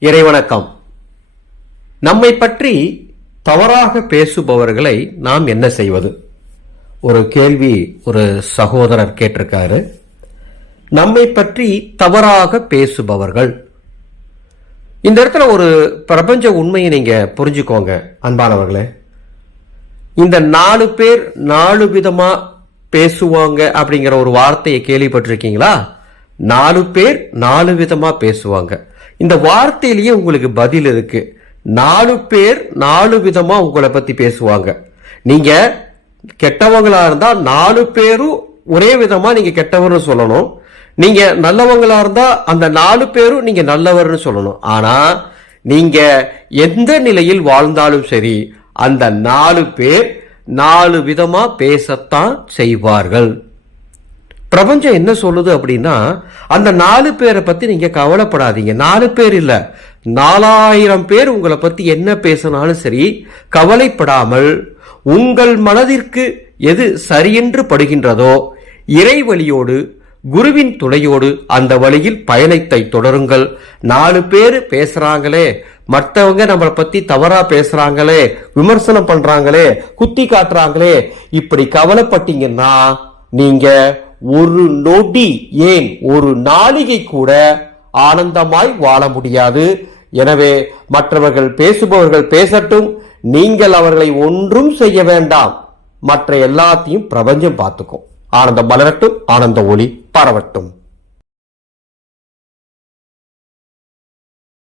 இறைவணக்கம். நம்மை பற்றி தவறாக பேசுபவர்களை நாம் என்ன செய்வது? ஒரு கேள்வி ஒரு சகோதரர் கேட்டிருக்காரு. நம்மை பற்றி தவறாக பேசுபவர்கள். இந்த இடத்துல ஒரு பிரபஞ்ச உண்மையை நீங்க புரிஞ்சுக்கோங்க அன்பானவர்களே. இந்த நாலு பேர் நாலு விதமா பேசுவாங்க அப்படிங்கிற ஒரு வார்த்தையை கேள்விப்பட்டிருக்கீங்களா? நாலு பேர் நாலு விதமா பேசுவாங்க. இந்த வார்த்தையிலேயே உங்களுக்கு பதில் இருக்கு. நாலு பேர் நாலு விதமா உங்களை பத்தி பேசுவாங்க. நீங்க கெட்டவங்களா இருந்தா நாலு பேரும் ஒரே விதமா நீங்க கெட்டவர்னு சொல்லணும். நீங்க நல்லவங்களா இருந்தா அந்த நாலு பேரும் நீங்க நல்லவர்னு சொல்லணும். ஆனா நீங்க எந்த நிலையில் வாழ்ந்தாலும் சரி அந்த நாலு பேர் நாலு விதமா பேசத்தான் செய்வார்கள். பிரபஞ்சம் என்ன சொல்லுது அப்படின்னா அந்த நாலு பேரை பத்தி நீங்க கவலைப்படாதீங்க. நாலு பேர் இல்ல. நாலாயிரம் பேர் உங்களை பத்தி என்ன பேசினாலும் சரி கவலைப்படாமல் உங்கள் மனதிற்கு எது சரியென்று படுகின்றதோ இறைவழியோடு குருவின் துணையோடு அந்த வழியில் பயணத்தை தொடருங்கள். நாலு பேர் பேசுறாங்களே மற்றவங்க நம்மளை பத்தி தவறா பேசுறாங்களே விமர்சனம் பண்றாங்களே குத்தி காட்டுறாங்களே இப்படி கவலைப்பட்டீங்கன்னா நீங்க ஒரு நொடி ஏன்? ஒரு நாளிகை கூட ஆனந்தமாய் வாழ முடியாது. எனவே மற்றவர்கள் பேசுபவர்கள் பேசட்டும். நீங்கள் அவர்களை ஒன்றும் செய்ய வேண்டாம். மற்ற எல்லாத்தையும் பிரபஞ்சம் பார்த்துக்கும். ஆனந்தம் மலரட்டும் ஆனந்த ஒளி பரவட்டும்.